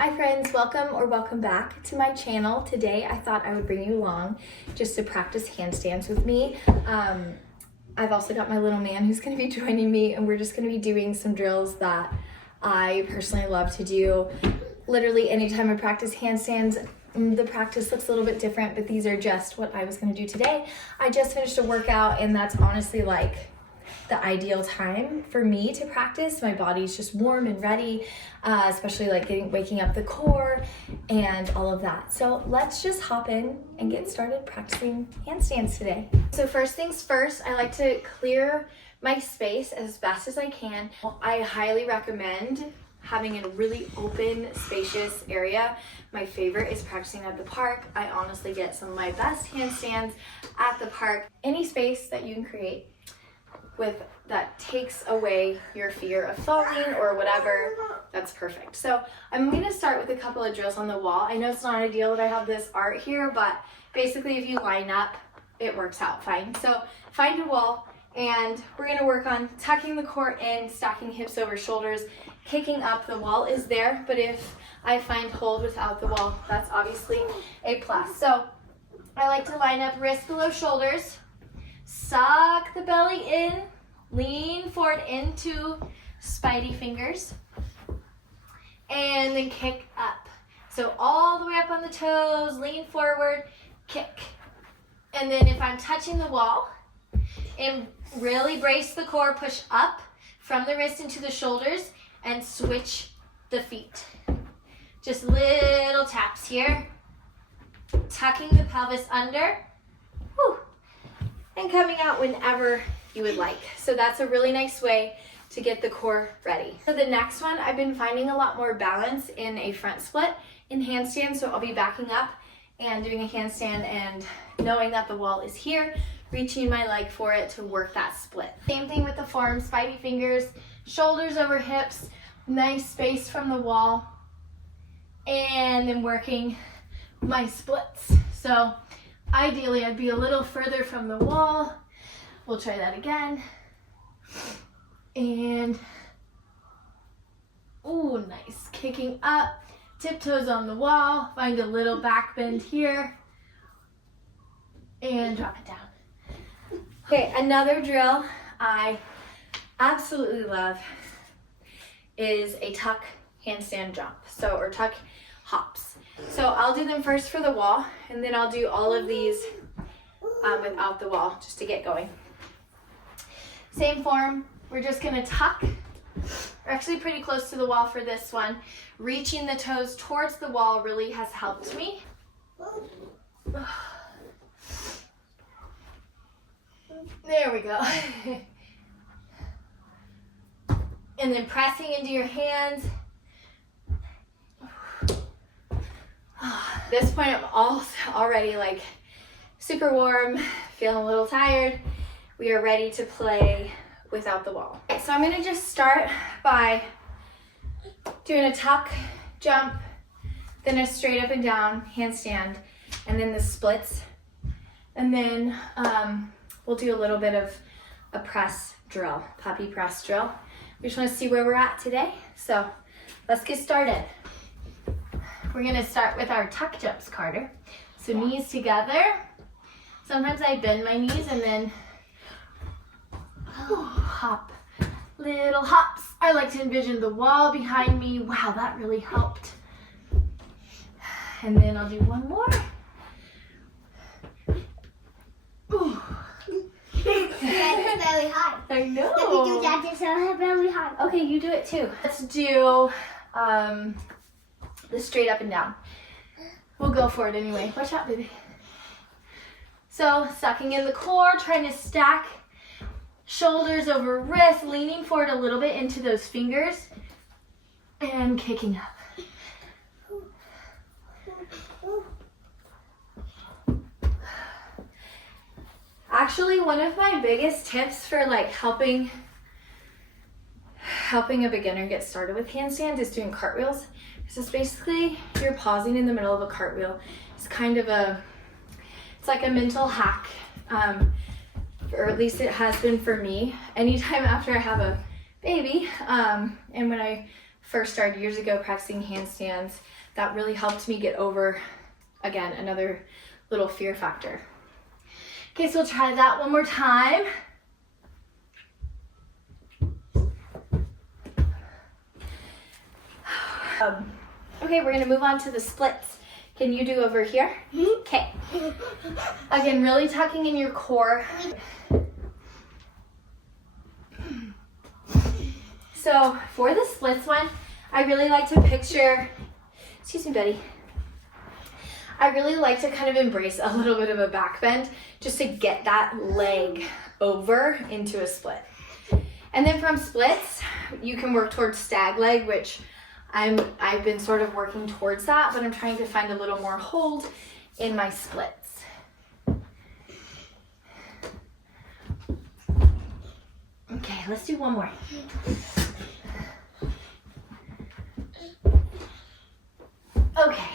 Hi friends, welcome back to my channel. Today I thought I would bring you along just to practice handstands with me. I've also got my little man who's going to be joining me, and we're just going to be doing some drills that I personally love to do. Literally anytime I practice handstands, the practice looks a little bit different, but these are just what I was going to do today. I just finished a workout, and that's honestly like the ideal time for me to practice. My body's just warm and ready, especially like waking up the core and all of that. So let's just hop in and get started practicing handstands today. So first things first, I like to clear my space as best as I can. I highly recommend having a really open, spacious area. My favorite is practicing at the park. I honestly get some of my best handstands at the park. Any space that you can create that takes away your fear of falling or whatever, that's perfect. So I'm going to start with a couple of drills on the wall. I know it's not ideal that I have this art here, but basically if you line up, it works out fine. So find a wall, and we're going to work on tucking the core in, stacking hips over shoulders, kicking up. The wall is there, but if I find hold without the wall, that's obviously a plus. So I like to line up wrists below shoulders, suck the belly in, lean forward into spidey fingers, and then kick up. So all the way up on the toes, lean forward, kick. And then if I'm touching the wall, and really brace the core, push up from the wrist into the shoulders, and switch the feet. Just little taps here, tucking the pelvis under. Whew. And coming out whenever you would like. So that's a really nice way to get the core ready. So the next one, I've been finding a lot more balance in a front split in handstand. So I'll be backing up and doing a handstand and knowing that the wall is here, reaching my leg for it to work that split. Same thing with the form, spidey fingers, shoulders over hips, nice space from the wall, and then working my splits. So ideally, I'd be a little further from the wall. We'll try that again. And, ooh, nice. Kicking up, tiptoes on the wall, find a little back bend here, and drop it down. Okay, another drill I absolutely love is a tuck handstand jump, or tuck hops. So I'll do them first for the wall, and then I'll do all of these without the wall just to get going. Same form, we're just gonna tuck. We're actually pretty close to the wall for this one. Reaching the toes towards the wall really has helped me. There we go. And then pressing into your hands. At this point, I'm already like super warm, feeling a little tired. We are ready to play without the wall. Okay, so I'm gonna just start by doing a tuck, jump, then a straight up and down handstand, and then the splits. And then we'll do a little bit of a press drill, puppy press drill. We just wanna see where we're at today. So let's get started. We're gonna start with our tuck jumps, Carter. So knees together. Sometimes I bend my knees and then hop, little hops. I like to envision the wall behind me. Wow, that really helped. And then I'll do one more. Ooh. That's very high. I know. Let me do that just very high. Okay, you do it too. Let's do the straight up and down. We'll go for it anyway. Watch out, baby. So sucking in the core, trying to stack shoulders over wrist, leaning forward a little bit into those fingers, and kicking up. Actually, one of my biggest tips for like helping a beginner get started with handstand is doing cartwheels. So it's basically you're pausing in the middle of a cartwheel. It's kind of it's like a mental hack, or at least it has been for me. Anytime after I have a baby, and when I first started years ago practicing handstands, that really helped me get over, again, another little fear factor. Okay, so we'll try that one more time. Okay, we're gonna move on to the splits. Can you do over here? Okay. Again, really tucking in your core. So for the splits one, I really like to picture, excuse me, Betty. I really like to kind of embrace a little bit of a back bend just to get that leg over into a split. And then from splits, you can work towards stag leg, which I've been sort of working towards that, but I'm trying to find a little more hold in my splits. Okay, let's do one more. Okay,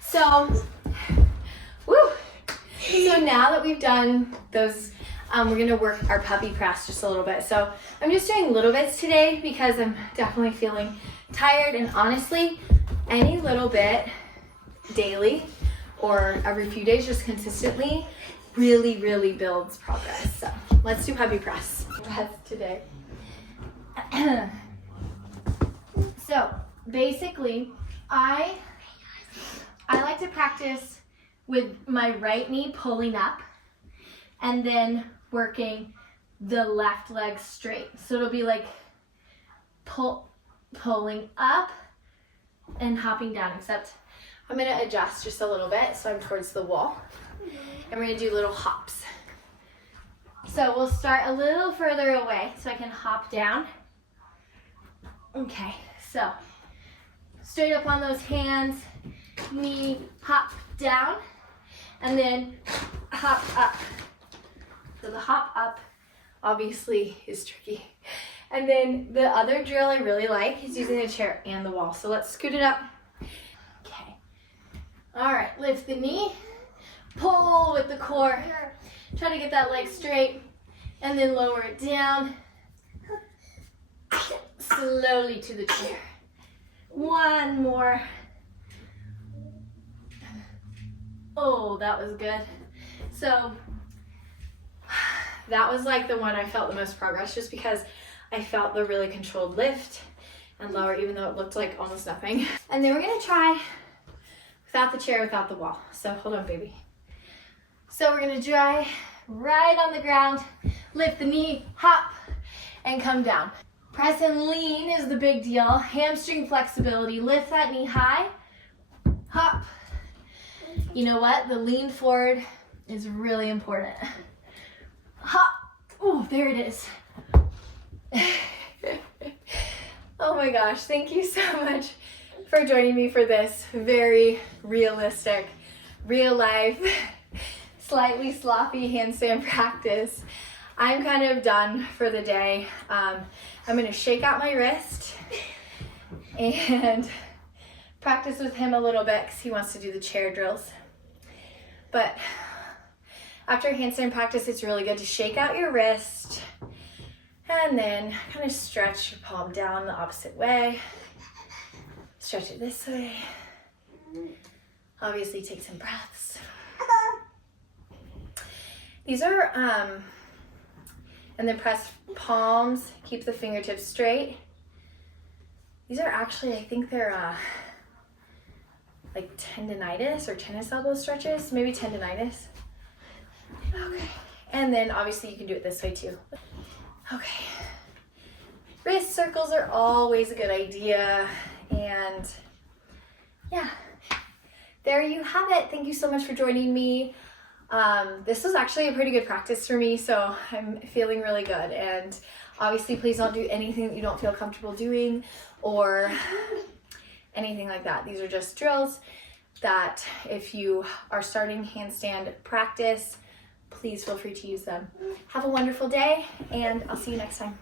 so, woo! So now that we've done those, we're gonna work our puppy press just a little bit. So I'm just doing little bits today because I'm definitely feeling tired, and honestly, any little bit daily or every few days just consistently really builds progress. So let's do puppy press today. So basically, I like to practice with my right knee pulling up and then working the left leg straight. So it'll be like pulling up and hopping down, except I'm gonna adjust just a little bit so I'm towards the wall. And we're gonna do little hops. So we'll start a little further away so I can hop down. Okay, so straight up on those hands, knee, hop down, and then hop up. So the hop up obviously is tricky. And then the other drill I really like is using the chair and the wall. So let's scoot it up. Okay. All right, lift the knee, pull with the core. Try to get that leg straight, and then lower it down. Slowly to the chair. One more. Oh, that was good. So that was like the one I felt the most progress, just because I felt the really controlled lift and lower, even though it looked like almost nothing. And then we're gonna try without the chair, without the wall. So hold on, baby. So we're gonna try right on the ground, lift the knee, hop, and come down. Press and lean is the big deal. Hamstring flexibility, lift that knee high, hop. You know what? The lean forward is really important. Hop. Oh, there it is. Oh my gosh, thank you so much for joining me for this very realistic, real life, slightly sloppy handstand practice. I'm kind of done for the day. I'm gonna shake out my wrist and practice with him a little bit because he wants to do the chair drills. But after handstand practice, it's really good to shake out your wrist and then kind of stretch your palm down the opposite way. Stretch it this way. Obviously take some breaths. These are, and then press palms, keep the fingertips straight. These are actually, I think they're like tendinitis or tennis elbow stretches, maybe tendinitis. Okay, and then obviously you can do it this way too. Okay, wrist circles are always a good idea, and yeah, there you have it. Thank you so much for joining me. This was actually a pretty good practice for me, so I'm feeling really good. And obviously, please don't do anything that you don't feel comfortable doing or anything like that. These are just drills that if you are starting handstand practice, please feel free to use them. Have a wonderful day, and I'll see you next time.